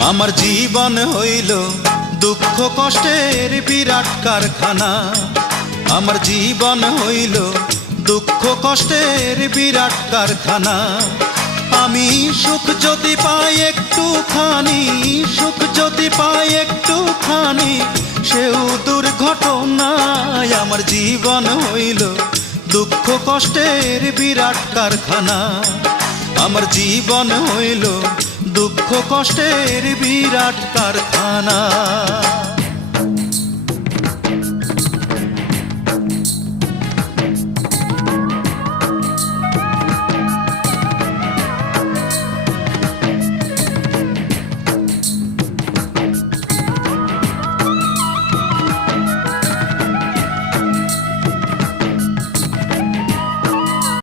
আমার জীবন হইল দুঃখ কষ্টের বিরাট কারখানা। আমার জীবন হইল দুঃখ কষ্টের বিরাট কারখানা। আমি সুখ যদি পাই একটুখানি, সুখ যদি পাই একটুখানি, সেও দুর্ঘটনায়। আমার জীবন হইল দুঃখ কষ্টের বিরাট কারখানা। আমার জীবন হইল দুঃখ কষ্টের বিরাট কারখানা।